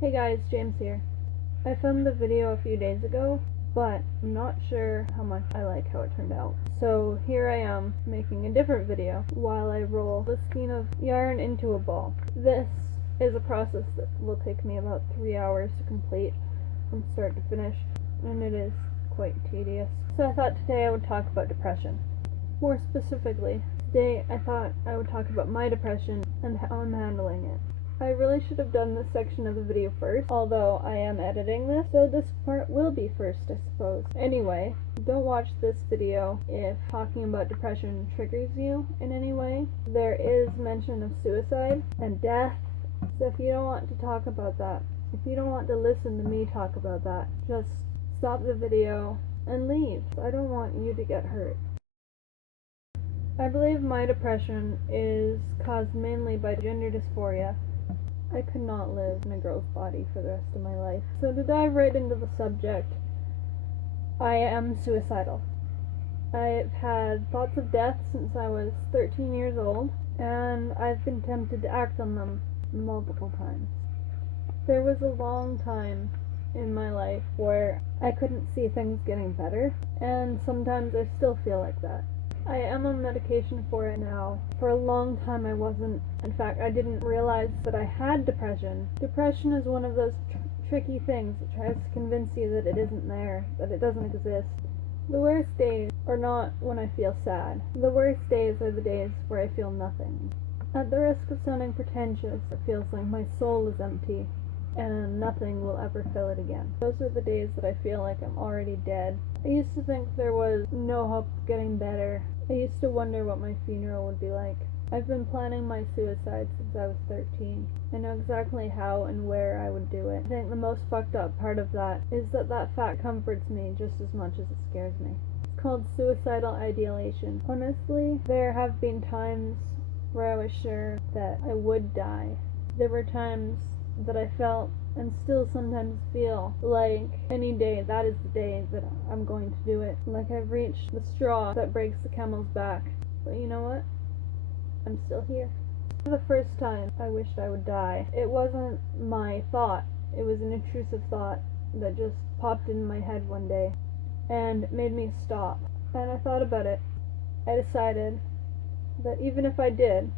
Hey guys, James here. I filmed the video a few days ago, but I'm not sure how much I like how it turned out. So here I am, making a different video while I roll the skein of yarn into a ball. This is a process that will take me about 3 hours to complete from start to finish, and it is quite tedious. So I thought today I would talk about depression. More specifically, today I thought I would talk about my depression and how I'm handling it. I really should have done this section of the video first, although I am editing this, so this part will be first, I suppose. Anyway, don't watch this video if talking about depression triggers you in any way. There is mention of suicide and death, so if you don't want to talk about that, if you don't want to listen to me talk about that, just stop the video and leave. I don't want you to get hurt. I believe my depression is caused mainly by gender dysphoria. I could not live in a girl's body for the rest of my life. So to dive right into the subject, I am suicidal. I've had thoughts of death since I was 13 years old, and I've been tempted to act on them multiple times. There was a long time in my life where I couldn't see things getting better, and sometimes I still feel like that. I am on medication for it now. For a long time I wasn't. In fact, I didn't realize that I had depression. Depression is one of those tricky things that tries to convince you that it isn't there, that it doesn't exist. The worst days are not when I feel sad. The worst days are the days where I feel nothing. At the risk of sounding pretentious, it feels like my soul is empty and nothing will ever fill it again. Those are the days that I feel like I'm already dead. I used to think there was no hope of getting better. I used to wonder what my funeral would be like. I've been planning my suicide since I was 13. I know exactly how and where I would do it. I think the most fucked up part of that is that fact comforts me just as much as it scares me. It's called suicidal idealization. Honestly, there have been times where I was sure that I would die. There were times that I felt and still sometimes feel like any day, that is the day that I'm going to do it. Like I've reached the straw that breaks the camel's back. But you know what? I'm still here. For the first time, I wished I would die. It wasn't my thought. It was an intrusive thought that just popped in my head one day and made me stop. And I thought about it. I decided that even if I did,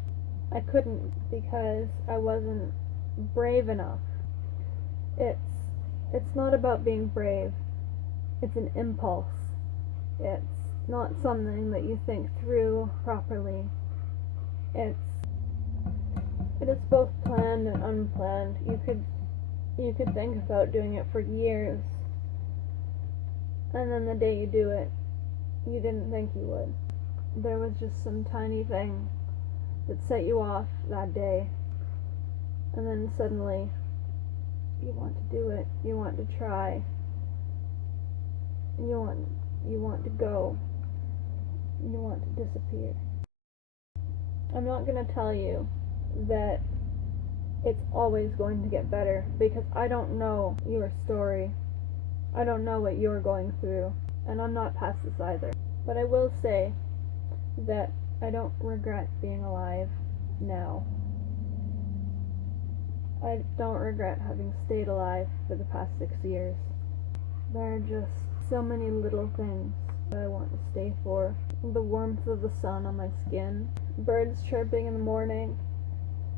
I couldn't because I wasn't brave enough. It's not about being brave. It's an impulse. It's not something that you think through properly. It is both planned and unplanned. You could think about doing it for years, and then the day you do it, you didn't think you would. There was just some tiny thing that set you off that day, and then suddenly you want to do it, you want to try, you want to go, you want to disappear. I'm not going to tell you that it's always going to get better, because I don't know your story. I don't know what you're going through, and I'm not past this either. But I will say that I don't regret being alive now. I don't regret having stayed alive for the past 6 years. There are just so many little things that I want to stay for. The warmth of the sun on my skin, birds chirping in the morning,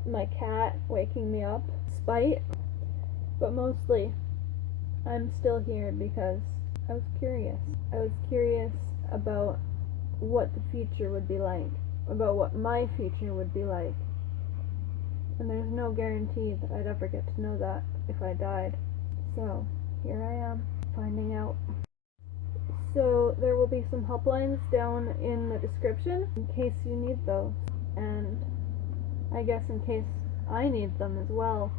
my cat waking me up, spite. But mostly, I'm still here because I was curious. I was curious about what the future would be like, about what my future would be like. And there's no guarantee that I'd ever get to know that if I died. So, here I am, finding out. So, there will be some helplines down in the description in case you need those. And I guess in case I need them as well.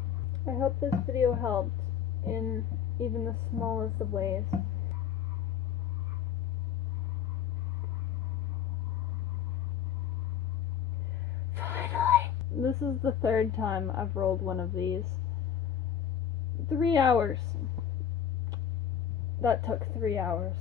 I hope this video helped in even the smallest of ways. This is the third time I've rolled one of these. 3 hours. That took 3 hours.